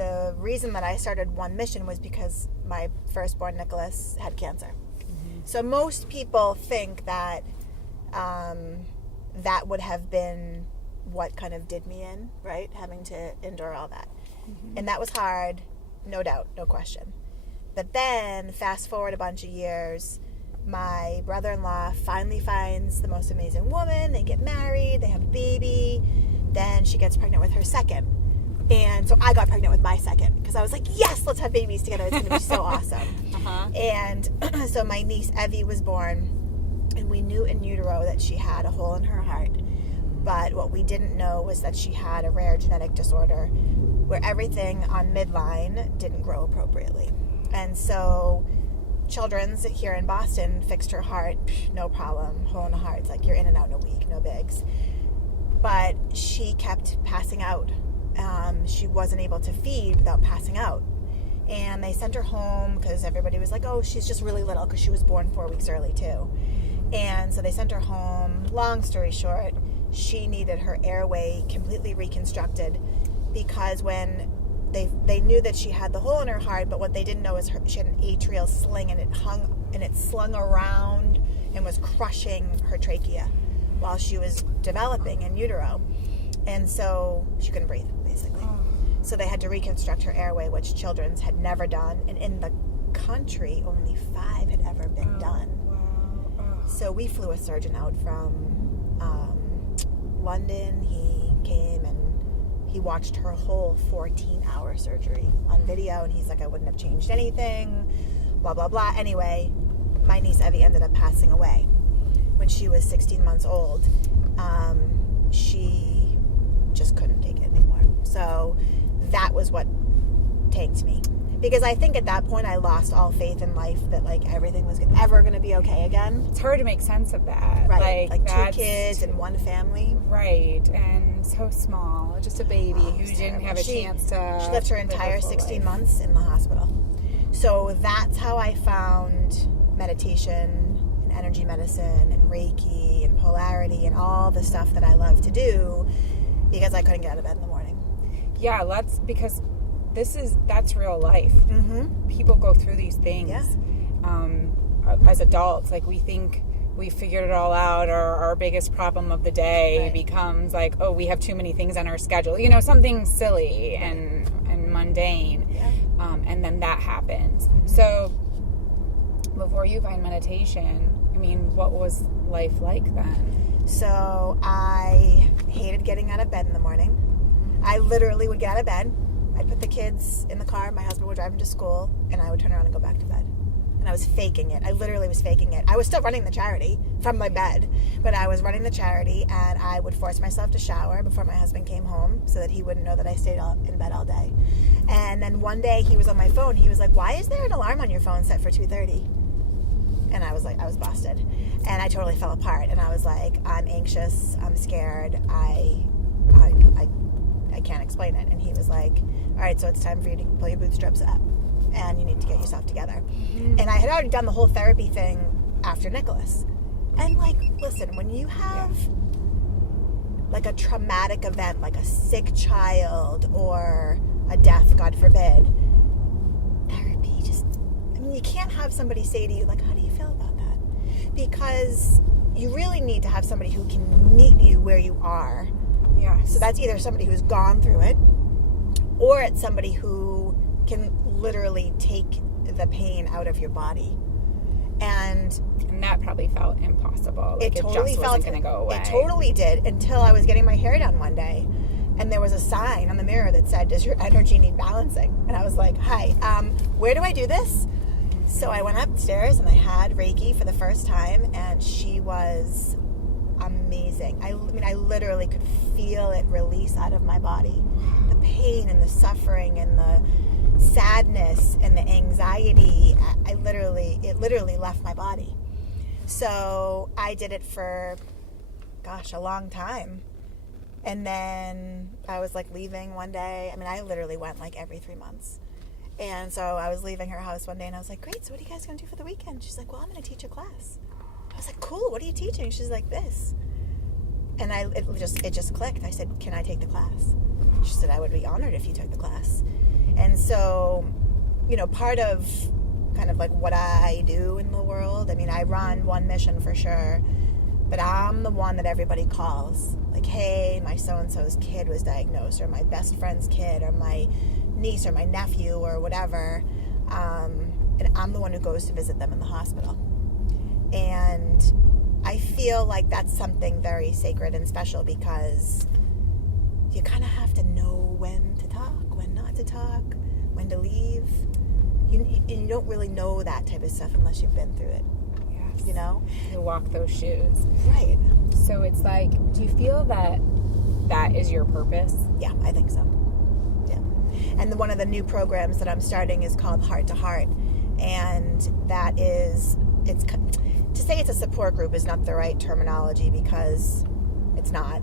the reason that I started One Mission was because my firstborn, Nicholas, had cancer. Mm-hmm. So most people think that that would have been what kind of did me in, right? Having to endure all that. Mm-hmm. And that was hard, no doubt, no question. But then, fast forward a bunch of years, my brother-in-law finally finds the most amazing woman. They get married, they have a baby. Then she gets pregnant with her second. And so I got pregnant with my second because I was like, yes, let's have babies together. It's going to be so awesome. Uh-huh. And so my niece, Evie, was born. And we knew in utero that she had a hole in her heart. But what we didn't know was that she had a rare genetic disorder where everything on midline didn't grow appropriately. And so Children's here in Boston fixed her heart, no problem, hole in the heart. It's like you're in and out in a week, no bigs. But she kept passing out. She wasn't able to feed without passing out. And they sent her home because everybody was like, oh, she's just really little because she was born 4 weeks early too. And so they sent her home. Long story short, she needed her airway completely reconstructed because when they knew that she had the hole in her heart, but what they didn't know is she had an atrial sling and it slung around and was crushing her trachea while she was developing in utero. And so she couldn't breathe, basically. So they had to reconstruct her airway, which Children's had never done. And in the country, only 5 had ever been done. Wow. So we flew a surgeon out from London. He came and he watched her whole 14-hour surgery on video. And he's like, I wouldn't have changed anything, blah, blah, blah. Anyway, my niece Evie ended up passing away when she was 16 months old. She just couldn't take it anymore. So that was what tanked me. Because I think at that point I lost all faith in life that like everything was ever going to be okay again. It's hard to make sense of that. Right. Like 2 kids and 1 family. Right. And so small. Just a baby who didn't have a chance to... She lived her entire 16 months in the hospital. So that's how I found meditation and energy medicine and Reiki and polarity and all the stuff that I love to do because I couldn't get out of bed in the morning. Yeah, because that's real life. Mm-hmm. People go through these things. Yeah. As adults, like we think we figured it all out, or our biggest problem of the day becomes like, oh, we have too many things on our schedule. You know, something silly and mundane. Yeah. And then that happens. Mm-hmm. So before you find meditation, I mean, what was life like then? So I hated getting out of bed in the morning. I literally would get out of bed. I'd put the kids in the car. My husband would drive them to school, and I would turn around and go back to bed. And I was faking it. I literally was faking it. I was still running the charity from my bed, but I was running the charity, and I would force myself to shower before my husband came home so that he wouldn't know that I stayed in bed all day. And then one day he was on my phone. He was like, why is there an alarm on your phone set for 2:30? And I was like, I was busted. And I totally fell apart. And I was like, I'm anxious. I'm scared. I can't explain it. And he was like, all right, so it's time for you to pull your bootstraps up and you need to get yourself together. Mm-hmm. And I had already done the whole therapy thing after Nicholas. And like, listen, when you have like a traumatic event, like a sick child or a death, God forbid, therapy you can't have somebody say to you, like, how do you feel about that? Because you really need to have somebody who can meet you where you are. Yeah. So that's either somebody who's gone through it, or it's somebody who can literally take the pain out of your body. And that probably felt impossible. Like it totally just wasn't going to go away. It totally did, until I was getting my hair done one day. And there was a sign on the mirror that said, does your energy need balancing? And I was like, hi, where do I do this? So I went upstairs and I had Reiki for the first time, and she was amazing. I mean, I literally could feel it release out of my body. The pain and the suffering and the sadness and the anxiety, it literally left my body. So I did it for, a long time. And then I was like leaving one day. I mean, I literally went like every 3 months. And so I was leaving her house one day and I was like, great, so what are you guys going to do for the weekend? She's like, well, I'm going to teach a class. I was like, cool, what are you teaching? She's like, this. And it just clicked. I said, can I take the class? She said, I would be honored if you took the class. So, part of kind of like what I do in the world, I mean, I run one mission for sure, but I'm the one that everybody calls. Like, hey, my so-and-so's kid was diagnosed, or my best friend's kid, or my niece, or my nephew, or whatever. And I'm the one who goes to visit them in the hospital. And I feel like that's something very sacred and special, because you kind of have to know when to talk, when not to talk, when to leave. You don't really know that type of stuff unless you've been through it. Yes. You walk those shoes. Right. So it's like, do you feel that is your purpose? Yeah, I think so. Yeah. And one of the new programs that I'm starting is called Heart to Heart. And that is, to say it's a support group is not the right terminology, because it's not.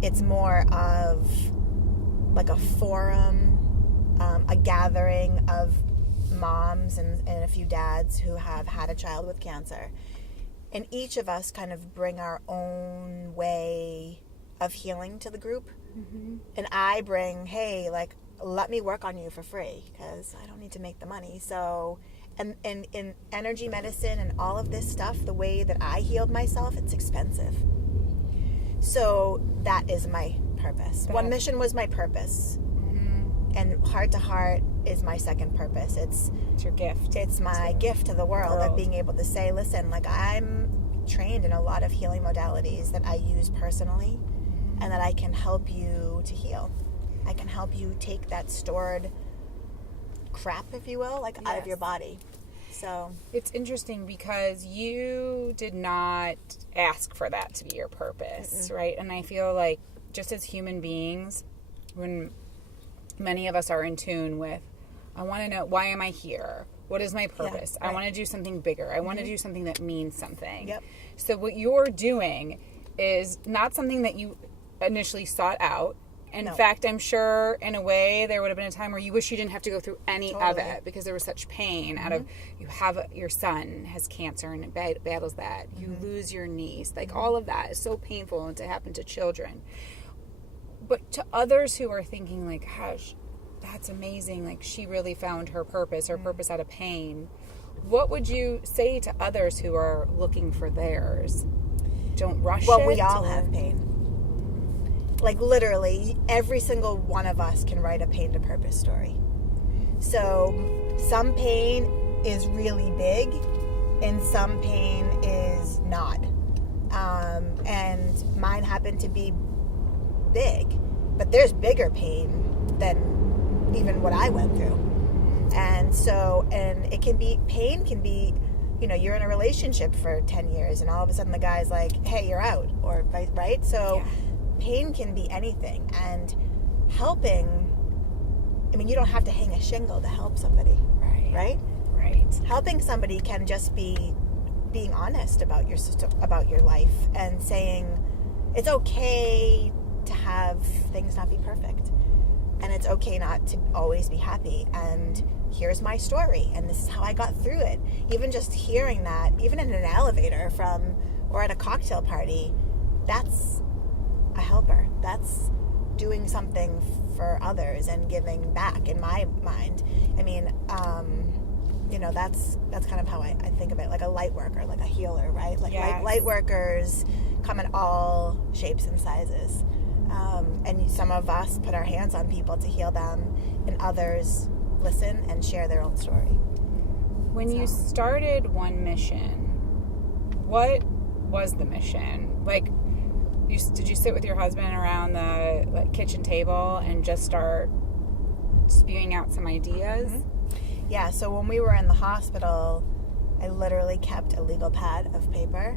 It's more of like a forum, a gathering of moms and a few dads who have had a child with cancer. And each of us kind of bring our own way of healing to the group. Mm-hmm. And I bring, hey, like, let me work on you for free, because I don't need to make the money. So, and in energy medicine and all of this stuff, the way that I healed myself, it's expensive. So that is my purpose. One mission was my purpose. Mm-hmm. And Heart to Heart is my second purpose. It's your gift. It's my gift to the world of being able to say, listen, like, I'm trained in a lot of healing modalities that I use personally, mm-hmm. and that I can help you to heal. I can help you take that stored crap, if you will, like, out of your body. So it's interesting, because you did not ask for that to be your purpose. Mm-mm. Right? And I feel like, just as human beings, when many of us are in tune with, I want to know, why am I here? What is my purpose? Yeah, right. I want to do something bigger. I want to do something that means something. Yep. So what you're doing is not something that you initially sought out. In fact, I'm sure in a way there would have been a time where you wish you didn't have to go through any of it, because there was such pain out of, you have, your son has cancer and battles that. You lose your niece. Like, all of that is so painful, and to happen to children. But to others who are thinking, like, gosh, that's amazing. Like, she really found her purpose out of pain. What would you say to others who are looking for theirs? Don't rush it. Well, we all have pain. Like, literally, every single one of us can write a pain to purpose story. So some pain is really big, and some pain is not. And mine happened to be big, but there's bigger pain than even what I went through. And so, and it can be, pain can be, you're in a relationship for 10 years, and all of a sudden the guy's like, hey, you're out, or right? So pain can be anything. And helping, I mean, you don't have to hang a shingle to help somebody, right? Helping somebody can just be being honest about your life, and saying it's okay to have things not be perfect, and it's okay not to always be happy, and here's my story, and this is how I got through it. Even just hearing that, even in an elevator or at a cocktail party, that's a helper. That's doing something for others and giving back, in my mind. I mean, that's kind of how I think of it, like a light worker, like a healer, right? Like light workers come in all shapes and sizes. And some of us put our hands on people to heal them, and others listen and share their own story. When you started One Mission, what was the mission? Like, did you sit with your husband around the kitchen table and just start spewing out some ideas? Mm-hmm. Yeah, so when we were in the hospital, I literally kept a legal pad of paper,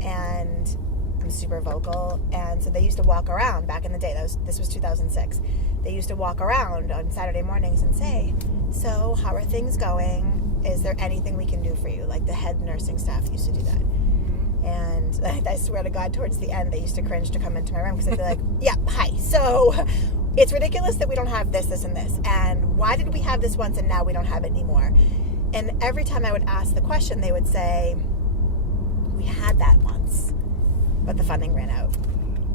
and I'm super vocal, and so they used to walk around back in the day. This was 2006. They used to walk around on Saturday mornings and say, so how are things going? Is there anything we can do for you? Like, the head nursing staff used to do that. And I swear to God, towards the end, they used to cringe to come into my room, because I'd be like, yeah, hi. So it's ridiculous that we don't have this, and this. And why did we have this once and now we don't have it anymore? And every time I would ask the question, they would say, we had that once, but the funding ran out.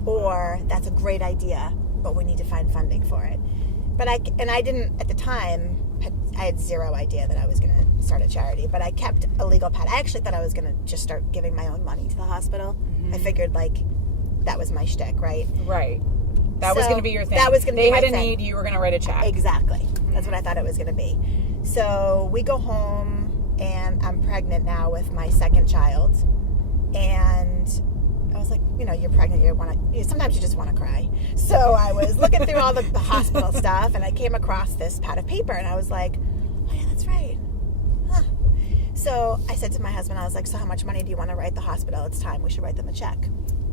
Or, that's a great idea, but we need to find funding for it. But I didn't, at the time, I had zero idea that I was going to start a charity, but I kept a legal pad. I actually thought I was going to just start giving my own money to the hospital. I figured, like, that was my shtick, right? Right. That was going to be your thing. That was going to be my thing. They had a need, you were going to write a check. Exactly. That's what I thought it was going to be. So we go home, and I'm pregnant now with my second child. And I was like, you know, you're pregnant, sometimes you just want to cry. So I was looking through all the hospital stuff, and I came across this pad of paper, and I was like, oh yeah, that's right. Huh. So I said to my husband, I was like, so how much money do you want to write the hospital? It's time. We should write them a check.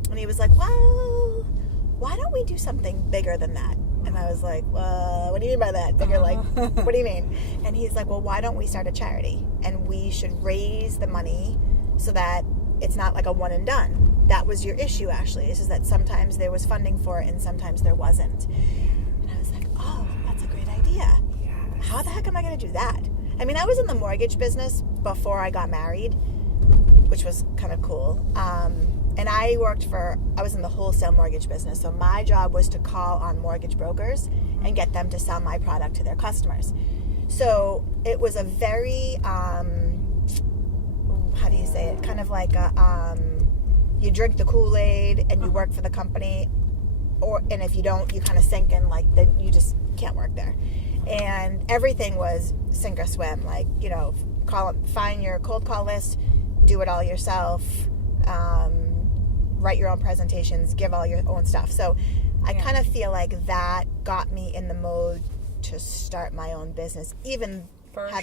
And he was like, well, why don't we do something bigger than that? And I was like, well, what do you mean by that? Bigger, like, what do you mean? And he's like, well, why don't we start a charity? And we should raise the money so that it's not like a one and done. That was your issue, actually, is that sometimes there was funding for it and sometimes there wasn't. And I was like, oh, that's a great idea. Yes. How the heck am I going to do that? I mean, I was in the mortgage business before I got married, which was kind of cool. And I was in the wholesale mortgage business. So my job was to call on mortgage brokers and get them to sell my product to their customers. So it was a very, how do you say it? Kind of like you drink the Kool-Aid and you work for the company, and if you don't, you kind of sink in, like, you just can't work there. And everything was sink or swim. Like, you know, find your cold call list, do it all yourself, write your own presentations, give all your own stuff. So I kind of feel like that got me in the mode to start my own business,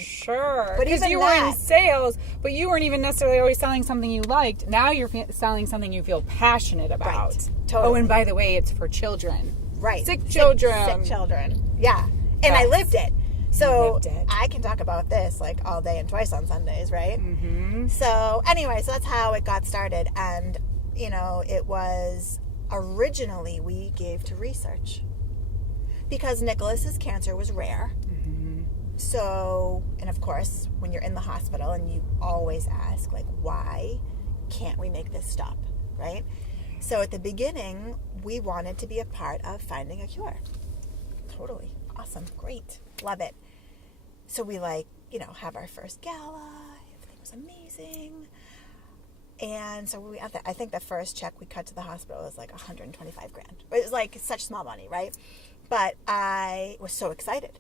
Sure. But because you were in sales, but you weren't even necessarily always selling something you liked. Now you're selling something you feel passionate about. Right. Totally. Oh, and by the way, it's for children. Right. Sick children. Sick children. Yeah. And Yes. I lived it. So lived it. I can talk about this like all day and twice on Sundays, right? Mm-hmm. So anyway, so that's how it got started. And, you know, it was originally we gave to research because Nicholas's cancer was rare. So, and of course, when you're in the hospital and you always ask, like, why can't we make this stop, right? So at the beginning, we wanted to be a part of finding a cure. Totally. Awesome. Great. Love it. So we, like, you know, have our first gala. Everything was amazing. And so I think the first check we cut to the hospital was like $125,000. It was like such small money, right? But I was so excited.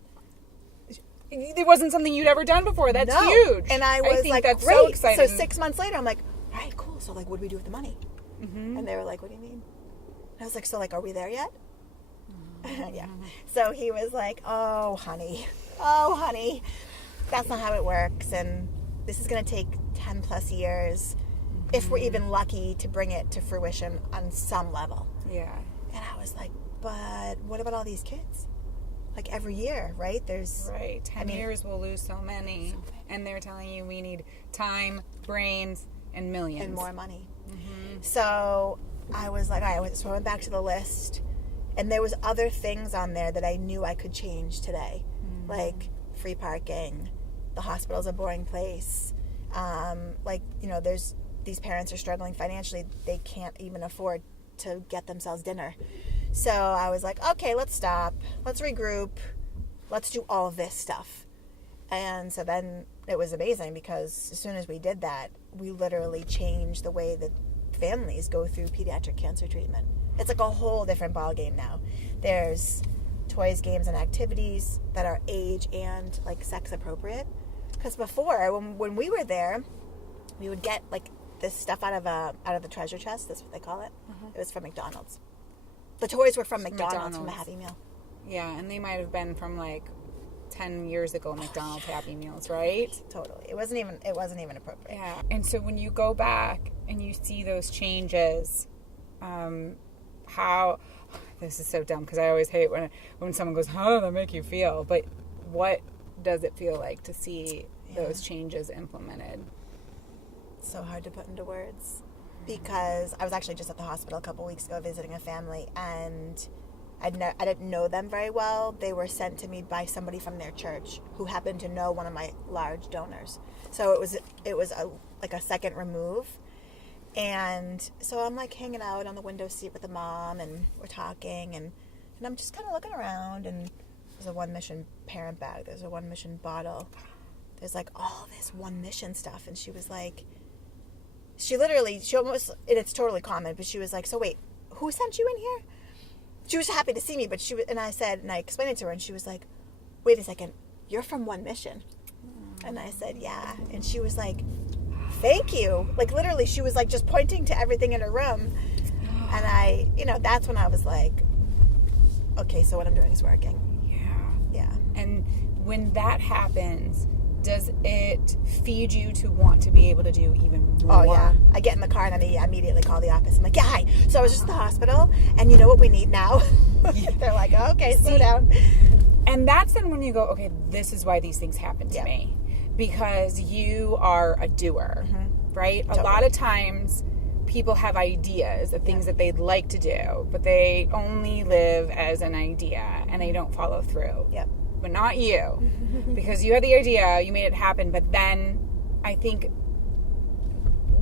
It wasn't something you'd ever done before. That's huge. And I was think like, that's great. so exciting. So 6 months later, I'm like, all right, cool. So, like, what do we do with the money? And they were like, what do you mean? And I was like, so, like, are we there yet? Yeah. So he was like, oh, honey, that's not how it works. And this is going to take 10 plus years if we're even lucky to bring it to fruition on some level. Yeah. And I was like, but what about all these kids? Like every year, right? There's 10 years we'll lose so many. And they're telling you we need time, brains, and millions. And more money. So I was like, all right, so I went back to the list. And there was other things on there that I knew I could change today. Like free parking. The hospital's a boring place. Like, you know, these parents are struggling financially. They can't even afford to get themselves dinner. So I was like, okay, let's stop. Let's regroup. Let's do all of this stuff. And so then it was amazing because as soon as we did that, we literally changed the way that families go through pediatric cancer treatment. It's like a whole different ballgame now. There's toys, games, and activities that are age and like sex appropriate. Because before, when we were there, we would get like this stuff out of the treasure chest. That's what they call it. It was from McDonald's. The toys were from McDonald's, from the Happy Meal. Yeah, and they might have been from like 10 years ago McDonald's Happy Meals, right? Totally. It wasn't even appropriate. Yeah. And so when you go back and you see those changes, how this is so dumb because I always hate when someone goes, how does that make you feel? But what does it feel like to see those changes implemented? So hard to put into words. Because I was actually just at the hospital a couple weeks ago visiting a family, and I didn't know them very well. They were sent to me by somebody from their church who happened to know one of my large donors. So it was like a second remove. And so I'm like hanging out on the window seat with the mom, and we're talking, and I'm just kind of looking around, and there's There's a One Mission parent bag. There's a One Mission bottle. There's like all this One Mission stuff. And she was like, she almost, and it's totally common, but she was like, so wait, who sent you in here? She was happy to see me, but and I explained it to her, and she was like, wait a second, you're from One Mission. And I said, yeah. And she was like, thank you. Like, literally, she was like just pointing to everything in her room. And that's when I was like, okay, so what I'm doing is working. Yeah. And when that happens, does it feed you to want to be able to do even more? Oh, yeah. I get in the car and I immediately call the office. I'm like, yeah, hi. So I was just at the hospital, and you know what we need now? They're like, oh, okay, slow down. And that's then when you go, okay, this is why these things happen to me. Because you are a doer, right? Totally. A lot of times people have ideas of things that they'd like to do, but they only live as an idea and they don't follow through. Yep. But not you. Because you had the idea, you made it happen, but then I think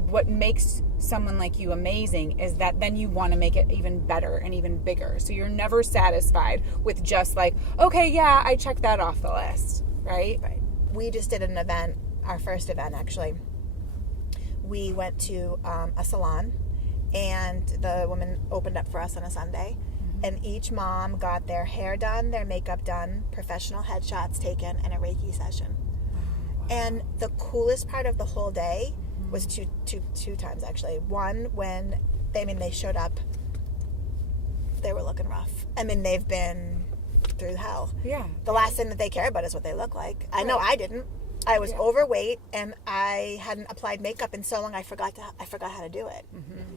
what makes someone like you amazing is that then you want to make it even better and even bigger. So you're never satisfied with just like, okay, yeah, I checked that off the list, right? Right. We just did an event, our first event actually. We went to a salon, and the woman opened up for us on a Sunday. And each mom got their hair done, their makeup done, professional headshots taken, and a Reiki session. Wow. And the coolest part of the whole day was two times actually. One, when they showed up, they were looking rough. I mean, they've been through hell. Yeah. The last thing that they care about is what they look like. I know I didn't. I was overweight, and I hadn't applied makeup in so long I forgot how to do it.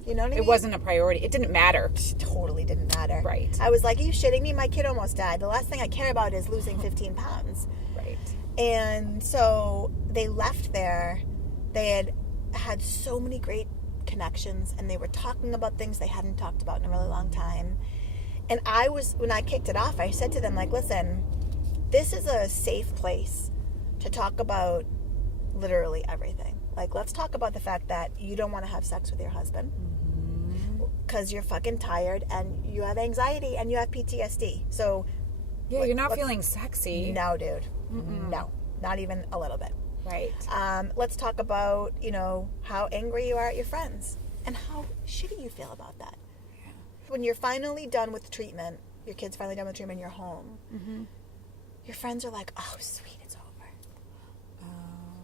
You know what I mean? It wasn't a priority. It didn't matter. It totally didn't matter. Right. I was like, are you shitting me? My kid almost died. The last thing I care about is losing 15 pounds. Right. And so they left there. They had so many great connections, and they were talking about things they hadn't talked about in a really long time. And when I kicked it off, I said to them, like, listen, this is a safe place to talk about literally everything. Like, let's talk about the fact that you don't want to have sex with your husband because you're fucking tired and you have anxiety and you have PTSD. So yeah, you're not feeling sexy. No, dude. No, not even a little bit. Right. Let's talk about, how angry you are at your friends and how shitty you feel about that. Yeah. When you're finally done with treatment, your kid's finally done with treatment, you're home. Your friends are like, oh, sweet, it's over.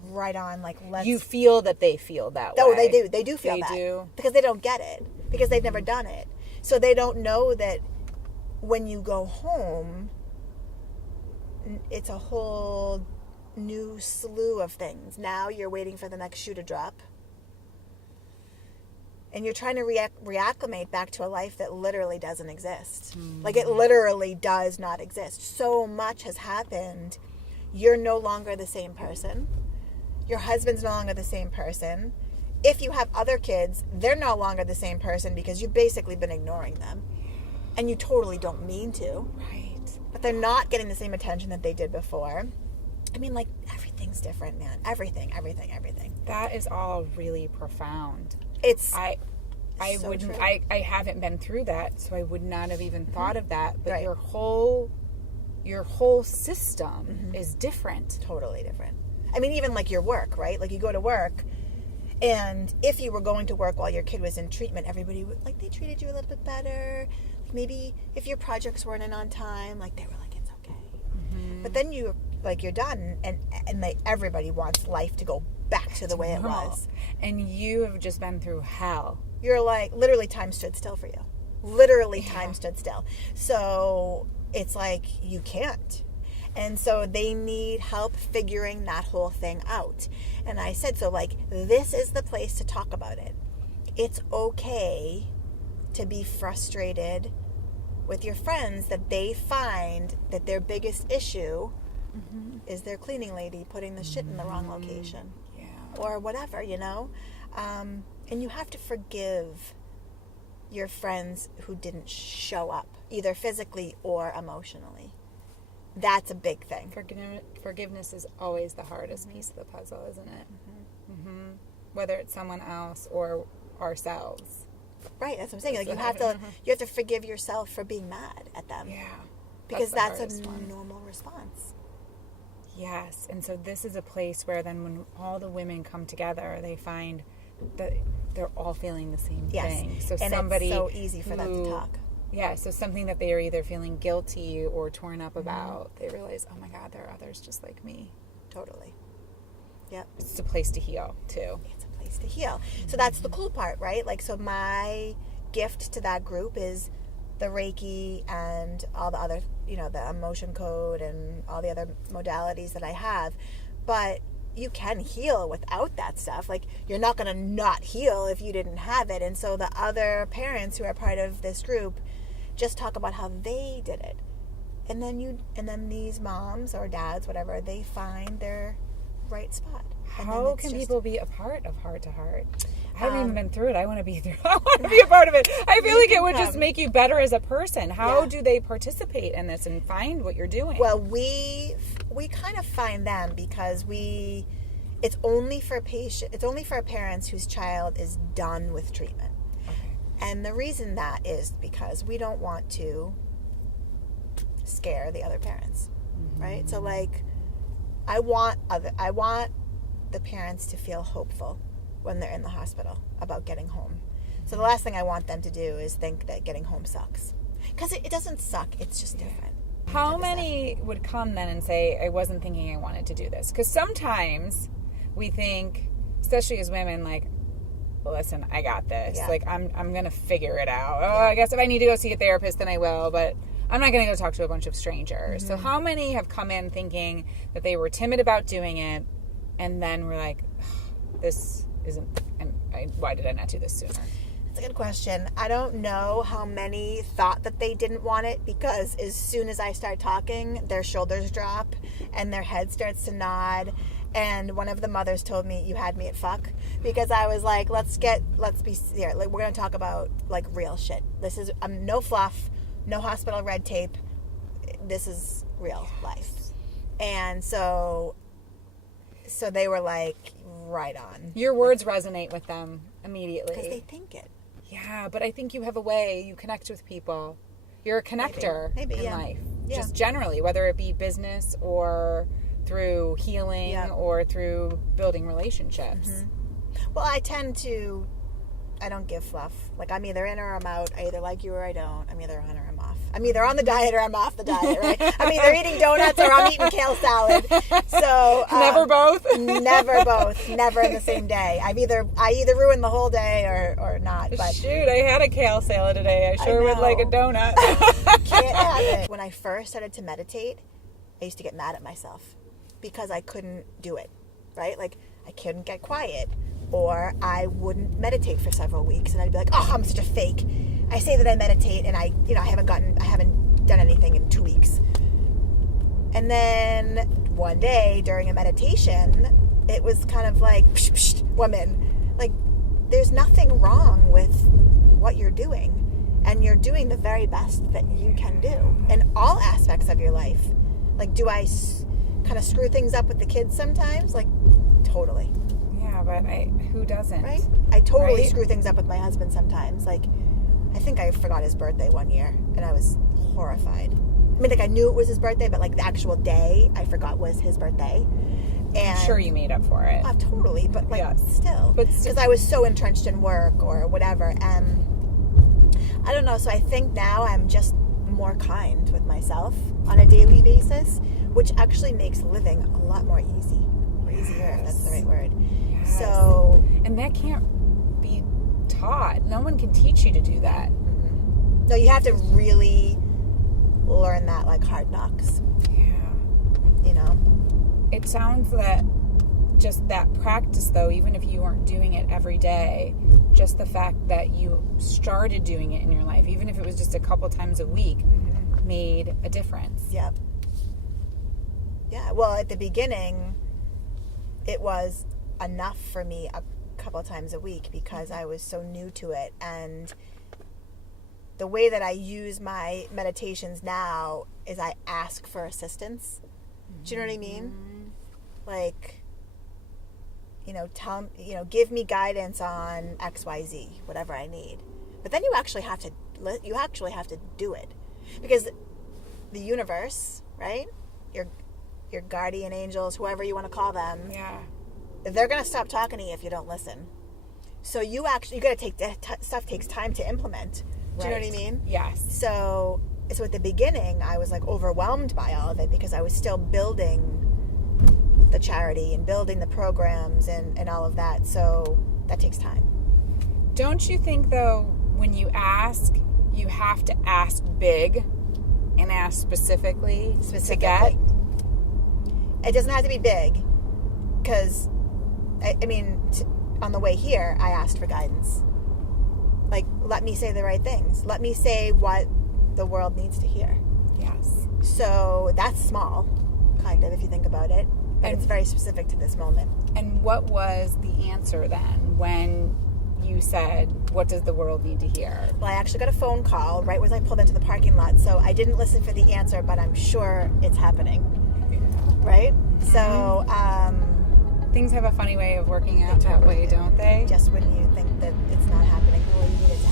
Right on, like, let's... You feel that they feel that way. Oh, they do. They do feel that. They do. Because they don't get it. Because they've never done it. So they don't know that when you go home, it's a whole new slew of things. Now you're waiting for the next shoe to drop. And you're trying to reacclimate back to a life that literally doesn't exist. Like, it literally does not exist. So much has happened. You're no longer the same person. Your husband's no longer the same person. If you have other kids, they're no longer the same person because you've basically been ignoring them. And you totally don't mean to. Right. But they're not getting the same attention that they did before. I mean, like, everything's different, man. Everything. That is all really profound. It's I haven't been through that, so I would not have even thought of that. But right. your whole system is different. Totally different. I mean, even like your work, right? Like, you go to work, and if you were going to work while your kid was in treatment, everybody would, like, they treated you a little bit better. Like, maybe if your projects weren't in on time, like, they were like, it's okay. But then you're done, and everybody wants life to go back to the way it was. And you have just been through hell. You're like, literally time stood still for you. Literally time stood still. So it's like, you can't. And so they need help figuring that whole thing out. And I said, so, like, this is the place to talk about it. It's okay to be frustrated with your friends that they find that their biggest issue is their cleaning lady putting the shit in the wrong location. Yeah. Or whatever, And you have to forgive your friends who didn't show up, either physically or emotionally. That's a big thing. Forgiveness is always the hardest piece of the puzzle, isn't it? Whether it's someone else or ourselves. Right, that's what I'm saying. Like, you have to forgive yourself for being mad at them. Yeah. Because that's a one. normal response. Yes. And so this is a place where then when all the women come together, they find that they're all feeling the same thing. So and somebody it's so easy for them to talk. Yeah, so something that they are either feeling guilty or torn up about, they realize, oh my God, there are others just like me. Totally. Yep. It's a place to heal, too. It's a place to heal. So that's the cool part, right? Like, so my gift to that group is the Reiki and all the other, the emotion code and all the other modalities that I have. But you can heal without that stuff. Like, you're not going to not heal if you didn't have it. And so the other parents who are part of this group just talk about how they did it. And then these moms or dads, whatever, they find their right spot. How can people be a part of Heart to Heart? I haven't even been through it. I want to be through it. I want to be a part of it. I feel like it would just make you better as a person. How do they participate in this and find what you're doing? Well, we kind of find them because it's only for parents whose child is done with treatment. Okay. And the reason that is because we don't want to scare the other parents. Right? So like I want the parents to feel hopeful when they're in the hospital about getting home. So the last thing I want them to do is think that getting home sucks. Because it doesn't suck. It's just different. How many would come then and say, I wasn't thinking I wanted to do this? Because sometimes we think, especially as women, like, listen, I got this. Yeah. Like, I'm going to figure it out. Oh, I guess if I need to go see a therapist, then I will. But I'm not going to go talk to a bunch of strangers. So how many have come in thinking that they were timid about doing it, and then were like, this isn't, why did I not do this sooner? That's a good question. I don't know how many thought that they didn't want it, because as soon as I start talking, their shoulders drop and their head starts to nod. And one of the mothers told me, you had me at fuck, because I was like, let's be here. Like, we're going to talk about like real shit. This is no fluff, no hospital red tape. This is real life. And so they were like, right on. Your words resonate with them immediately. Because they think it. Yeah, but I think you have a way, you connect with people. You're a connector Maybe, in yeah. life. Yeah. Just generally, whether it be business or through healing or through building relationships. Well, I don't give fluff. Like, I'm either in or I'm out. I either like you or I don't. I'm either on or I'm off. I'm either on the diet or I'm off the diet, right? I'm either eating donuts or I'm eating kale salad. So never both? Never both. Never in the same day. I either ruin the whole day or not. But shoot, I had a kale salad today. I sure would like a donut. Can't have it. When I first started to meditate, I used to get mad at myself because I couldn't do it, right? Like, I couldn't get quiet, or I wouldn't meditate for several weeks, and I'd be like, oh, I'm such a fake. I say that I meditate, and I haven't done anything in 2 weeks. And then one day during a meditation, it was kind of like, psh, psh, woman, like, there's nothing wrong with what you're doing, and you're doing the very best that you can do in all aspects of your life. Like, do I kind of screw things up with the kids sometimes? Like, totally. Yeah, but who doesn't? Right? I totally screw things up with my husband sometimes. Like, I think I forgot his birthday one year, and I was horrified. I mean, like, I knew it was his birthday, but like the actual day I forgot was his birthday. And I'm sure you made up for it. Totally, but like still. But because I was so entrenched in work or whatever. And I don't know, so I think now I'm just more kind with myself on a daily basis, which actually makes living a lot more easy. Or easier, if that's the right word. Yes. So, and that can't be taught. No one can teach you to do that. No, you have to really learn that like hard knocks. Yeah. You know? It sounds that just that practice, though, even if you weren't doing it every day, just the fact that you started doing it in your life, even if it was just a couple times a week, made a difference. Yep. Yeah, well, at the beginning, it was enough for me a couple times a week because I was so new to it. And the way that I use my meditations now is I ask for assistance. Do you know what I mean? Like, give me guidance on XYZ, whatever I need. But then you actually have to do it. Because the universe, right? Your guardian angels, whoever you want to call them. Yeah. They're going to stop talking to you if you don't listen. So you got to take stuff takes time to implement. Do you know what I mean? Yes. So at the beginning, I was like overwhelmed by all of it because I was still building the charity and building the programs and all of that. So that takes time. Don't you think, though, when you ask, you have to ask big and ask specifically to get? It doesn't have to be big because, on the way here, I asked for guidance. Like, let me say the right things. Let me say what the world needs to hear. Yes. So that's small, kind of, if you think about it. But it's very specific to this moment. And what was the answer then when you said, what does the world need to hear? Well, I actually got a phone call right as I pulled into the parking lot. So I didn't listen for the answer, but I'm sure it's happening. Right? So, things have a funny way of working out that way, don't they? Just when you think that it's not happening, well, you need it to